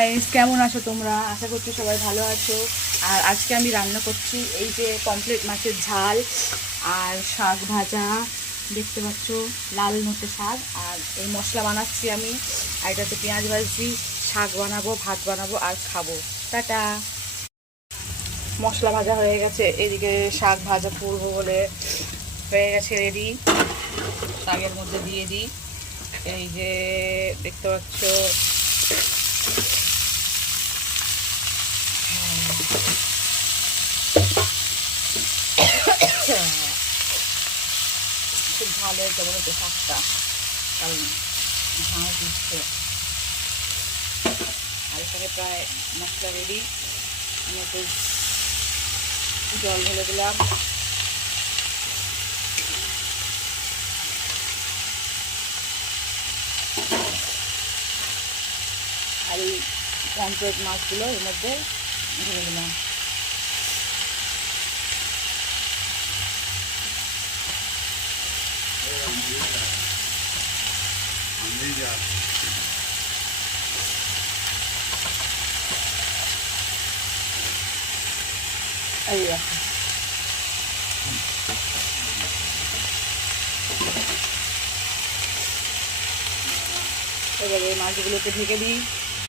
Guys, কেমন আছো তোমরা? আশা করছি সবাই ভালো আছো। আর আজকে আমি রান্না করছি এই যে পমফ্রেট মাছের ঝাল আর শাক ভাজা, দেখতে পাচ্ছ লাল নোটে শাক। আর এই মশলা বানাচ্ছি আমি, আর এটাতে পেঁয়াজ ভাজছি, শাক বানাবো, ভাত বানাবো আর খাবো। টাটা। মশলা ভাজা হয়ে গেছে, এদিকে শাক ভাজা করবো বলে হয়ে গেছে রেডি। শাকের মধ্যে দিয়ে দিই, এই যে দেখতে পাচ্ছ খুব ভালো হয়েছে বলে তো শাকটা, কারণ ঝাঁস দিচ্ছে। আর এখানে প্রায় মশলা রেডি। আমি একটু জল ঢেলে দিলাম। আর এই পমফ্রেট মাছগুলো এর মধ্যে ঢেলে দিলাম। এই দেখো, এবারে এই মাছগুলোকে ঢেকে দিই।